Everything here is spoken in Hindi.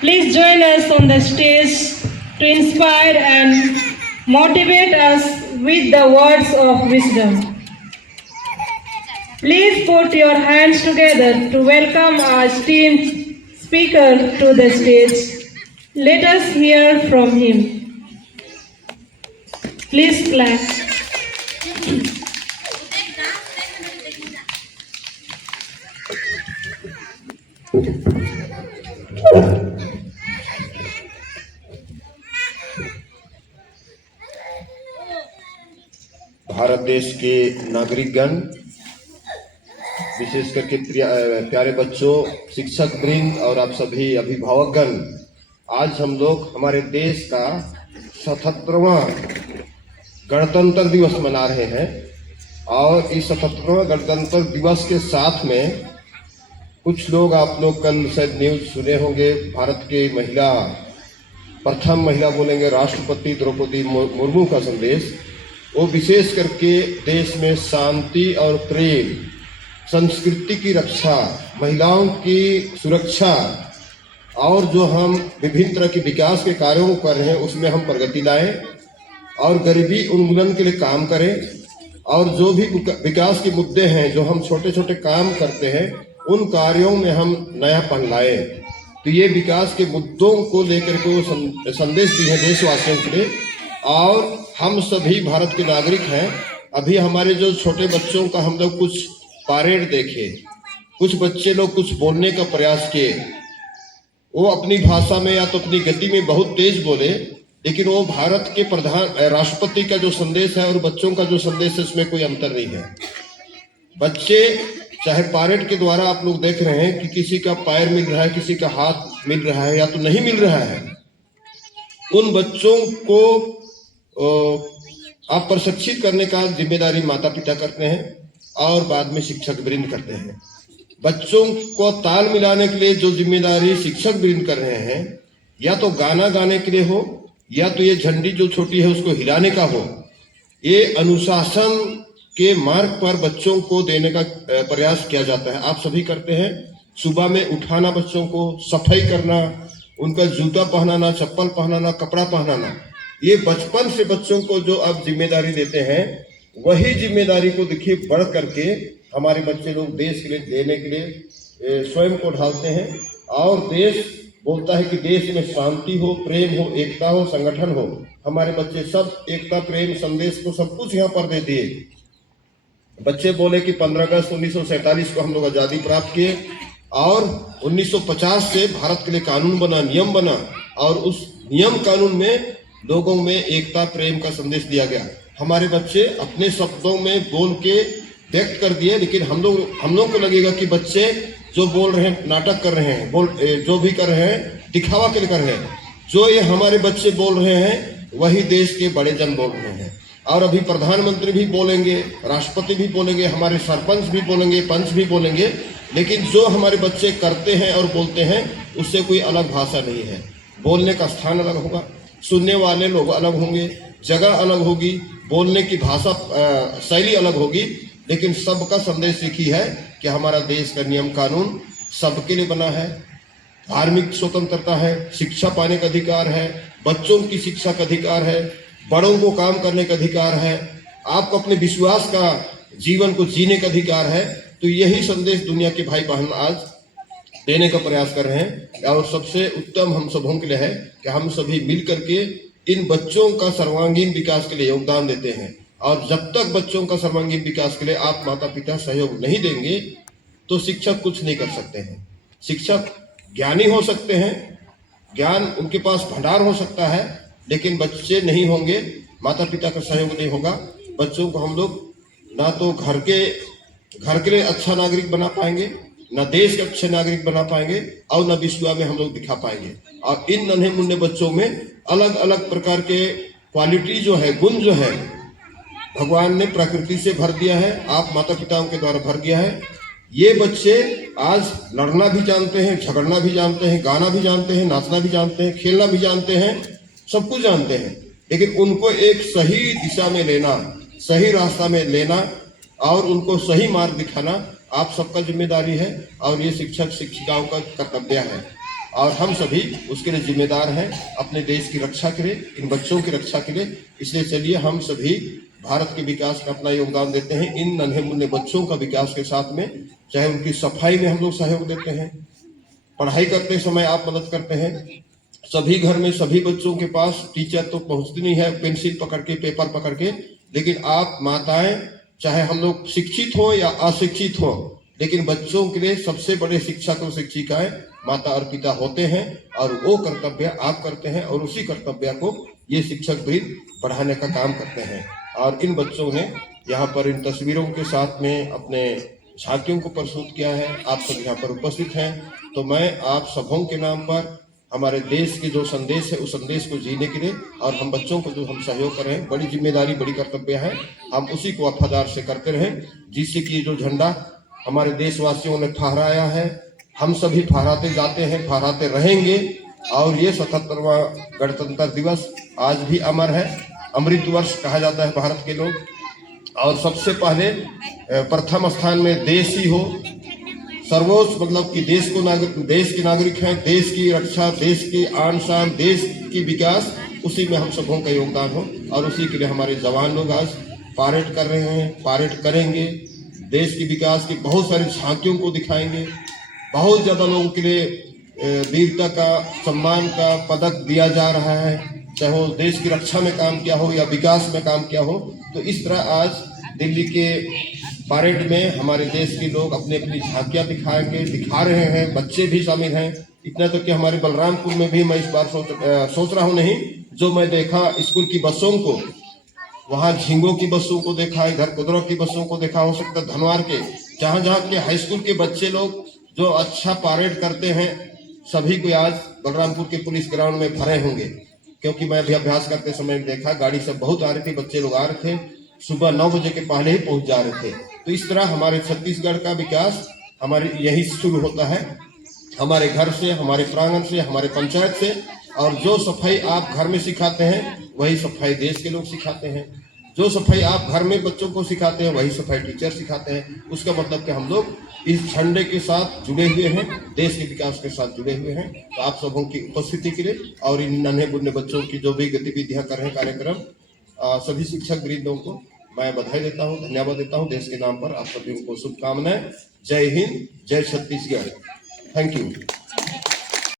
Please join us on the stage to inspire and motivate us with the words of wisdom. Please put your hands together to welcome our esteemed speaker to the stage. Let us hear from him. Please clap. Bharat देश के नागरिकगण, विशेष करके प्यारे बच्चों, शिक्षक वृंद और आप सभी अभिभावकगण, आज हम लोग हमारे देश का 77वां गणतंत्र दिवस मना रहे हैं। और इस 77वां गणतंत्र दिवस के साथ में कुछ लोग, आप लोग कल शायद न्यूज सुने होंगे, भारत के प्रथम महिला बोलेंगे राष्ट्रपति द्रौपदी मुर्मू का संदेश। वो विशेष करके देश में शांति और प्रेम, संस्कृति की रक्षा, महिलाओं की सुरक्षा और जो हम विभिन्न तरह के विकास के कार्यों को कर रहे हैं उसमें हम प्रगति लाएं और गरीबी उन्मूलन के लिए काम करें। और जो भी विकास के मुद्दे हैं, जो हम छोटे छोटे काम करते हैं, उन कार्यों में हम नयापन लाएं। तो ये विकास के मुद्दों को लेकर के वो संदेश दिए हैं देशवासियों के लिए। और हम सभी भारत के नागरिक हैं। अभी हमारे जो छोटे बच्चों का हम लोग कुछ परेड देखे, कुछ बच्चे लोग कुछ बोलने का प्रयास किए। वो अपनी भाषा में या तो अपनी गति में बहुत तेज बोले, लेकिन वो भारत के राष्ट्रपति का जो संदेश है और बच्चों का जो संदेश है उसमें कोई अंतर नहीं है। बच्चे चाहे परेड के द्वारा आप लोग देख रहे हैं कि किसी का पैर मिल रहा है, किसी का हाथ मिल रहा है या तो नहीं मिल रहा है। उन बच्चों को आप प्रशिक्षित करने का जिम्मेदारी माता पिता करते हैं और बाद में शिक्षक वृंद करते हैं। बच्चों को ताल मिलाने के लिए जो जिम्मेदारी शिक्षक वृंद कर रहे हैं, या तो गाना गाने के लिए हो या तो ये झंडी जो छोटी है उसको हिलाने का हो। ये अनुशासन के मार्ग पर बच्चों को देने का प्रयास किया जाता है। आप सभी करते हैं। सुबह में उठाना, बच्चों को सफाई करना, उनका जूता पहनाना, चप्पल पहनाना, कपड़ा पहनाना, ये बचपन से बच्चों को जो आप जिम्मेदारी देते हैं, वही जिम्मेदारी को देखिए बढ़ करके हमारे बच्चे लोग देश के लिए देने के लिए स्वयं को ढालते हैं। और देश बोलता है कि देश में शांति हो, प्रेम हो, एकता हो, संगठन हो। हमारे बच्चे सब एकता, प्रेम संदेश को सब कुछ यहाँ पर दे दिए। बच्चे बोले कि 15 अगस्त 1947 को हम लोग आज़ादी प्राप्त किए और 1950 से भारत के लिए कानून बना, नियम बना, और उस नियम कानून में लोगों में एकता, प्रेम का संदेश दिया गया। हमारे बच्चे अपने शब्दों में बोल के व्यक्त कर दिए, लेकिन हम लोग को लगेगा कि बच्चे जो बोल रहे हैं, नाटक कर रहे हैं, जो भी कर रहे हैं दिखावा के लिए कर रहे हैं। जो ये हमारे बच्चे बोल रहे हैं वही देश के बड़े जन बोल रहे हैं। और अभी प्रधानमंत्री भी बोलेंगे, राष्ट्रपति भी बोलेंगे, हमारे सरपंच भी बोलेंगे, पंच भी बोलेंगे, लेकिन जो हमारे बच्चे करते हैं और बोलते हैं उससे कोई अलग भाषा नहीं है। बोलने का स्थान अलग होगा, सुनने वाले लोग अलग होंगे, जगह अलग होगी, बोलने की भाषा शैली अलग होगी, लेकिन सबका संदेश एक ही है कि हमारा देश का नियम कानून सबके लिए बना है। धार्मिक स्वतंत्रता है, शिक्षा पाने का अधिकार है, बच्चों की शिक्षा का अधिकार है, बड़ों को काम करने का अधिकार है, आपको अपने विश्वास का जीवन को जीने का अधिकार है। तो यही संदेश दुनिया के भाई बहन आज देने का प्रयास कर रहे हैं। और सबसे उत्तम हम सबों के लिए है कि हम सभी मिल करके इन बच्चों का सर्वांगीण विकास के लिए योगदान देते हैं। और जब तक बच्चों का सर्वांगीण विकास के लिए आप माता पिता सहयोग नहीं देंगे तो शिक्षक कुछ नहीं कर सकते हैं। शिक्षक ज्ञानी हो सकते हैं, ज्ञान उनके पास भंडार हो सकता है, लेकिन बच्चे नहीं होंगे, माता पिता का सहयोग नहीं होगा, बच्चों को हम लोग ना तो घर के लिए अच्छा नागरिक बना पाएंगे, न देश के अच्छे नागरिक बना पाएंगे, और न विश्व में हम लोग दिखा पाएंगे। और इन नन्हे मुन्ने बच्चों में अलग अलग प्रकार के क्वालिटी जो है, गुण जो है, भगवान ने प्रकृति से भर दिया है, आप माता पिताओं के द्वारा भर दिया है। ये बच्चे आज लड़ना भी जानते हैं, झगड़ना भी जानते हैं, गाना भी जानते हैं, नाचना भी जानते हैं, खेलना भी जानते हैं, सब कुछ जानते हैं, लेकिन उनको एक सही दिशा में लेना, सही रास्ता में लेना और उनको सही मार्ग दिखाना आप सबका जिम्मेदारी है। और ये शिक्षक शिक्षिकाओं का कर्तव्य है। और हम सभी उसके लिए जिम्मेदार हैं, अपने देश की रक्षा के लिए, इन बच्चों की रक्षा के लिए। इसलिए चलिए हम सभी भारत के विकास में अपना योगदान देते हैं। इन नन्हे मुन्ने बच्चों का विकास के साथ में, चाहे उनकी सफाई में हम लोग सहयोग देते हैं, पढ़ाई करते समय आप मदद करते हैं। सभी घर में सभी बच्चों के पास टीचर तो पहुंचती नहीं है पेंसिल पकड़ के, पेपर पकड़ के, लेकिन आप माताएं, चाहे हम लोग शिक्षित हो या अशिक्षित हो, लेकिन बच्चों के लिए सबसे बड़े शिक्षक और शिक्षिकाएं माता और पिता होते हैं, और वो कर्तव्य आप करते हैं, और उसी कर्तव्य को ये शिक्षक वृंद बढ़ाने का काम करते हैं। और इन बच्चों ने यहाँ पर इन तस्वीरों के साथ में अपने झांकियों को प्रस्तुत किया है। आप सब यहाँ पर उपस्थित हैं, तो मैं आप सबों के नाम पर हमारे देश के जो संदेश है उस संदेश को जीने के लिए, और हम बच्चों को जो हम सहयोग कर रहे हैं, बड़ी जिम्मेदारी, बड़ी कर्तव्य है, हम उसी को वफादार से करते रहें, जिससे कि जो झंडा हमारे देशवासियों ने फहराया है, हम सभी फहराते जाते हैं, फहराते रहेंगे। और ये 77वां गणतंत्र दिवस आज भी अमर है, अमृत वर्ष कहा जाता है भारत के लोग। और सबसे पहले प्रथम स्थान में देश ही हो, सर्वोच्च, मतलब कि देश के नागरिक हैं, देश की रक्षा, देश की आन शान, देश की विकास, उसी में हम सबों का योगदान हो। और उसी के लिए हमारे जवान लोग आज परेड कर रहे हैं, परेड करेंगे, देश की विकास की बहुत सारी झांकियों को दिखाएंगे। बहुत ज्यादा लोगों के लिए वीरता का, सम्मान का पदक दिया जा रहा है, चाहे वो देश की रक्षा में काम किया हो या विकास में काम किया हो। तो इस तरह आज दिल्ली के परेड में हमारे देश के लोग अपनी अपनी झांकियां दिखा रहे हैं, बच्चे भी शामिल हैं। इतना तो कि हमारे बलरामपुर में भी मैं इस बार सोच रहा हूँ, नहीं, जो मैं देखा स्कूल की बसों को, वहाँ झींगों की बसों को देखा, इधर कुदरों की बसों को देखा, हो सकता है धनवार के, जहाँ जहाँ के हाई स्कूल के बच्चे लोग जो अच्छा परेड करते हैं, सभी को आज बलरामपुर के पुलिस ग्राउंड में भरे होंगे। क्योंकि मैं भी अभ्यास करते समय देखा, गाड़ी से बहुत आ रही थी, बच्चे लोग आ रहे थे, सुबह 9 बजे के पहले ही पहुंच जा रहे थे। तो इस तरह हमारे छत्तीसगढ़ का विकास हमारे यही शुरू होता है, हमारे घर से, हमारे प्रांगण से, हमारे पंचायत से। और जो सफाई आप घर में सिखाते हैं, वही सफाई देश के लोग सिखाते हैं। जो सफाई आप घर में बच्चों को सिखाते हैं, वही सफाई टीचर सिखाते हैं। उसका मतलब कि हम लोग इस झंडे के साथ जुड़े हुए हैं, देश के विकास के साथ जुड़े हुए हैं। तो आप सबों की उपस्थिति के लिए और इन नन्हे मुन्ने बच्चों की जो भी गतिविधियां कर रहे हैं, कार्यक्रम, सभी शिक्षक वृंदों को मैं बधाई देता हूं, धन्यवाद देता हूं देश के नाम पर। आप सभी को शुभकामनाएं। जय हिंद, जय छत्तीसगढ़। Thank you.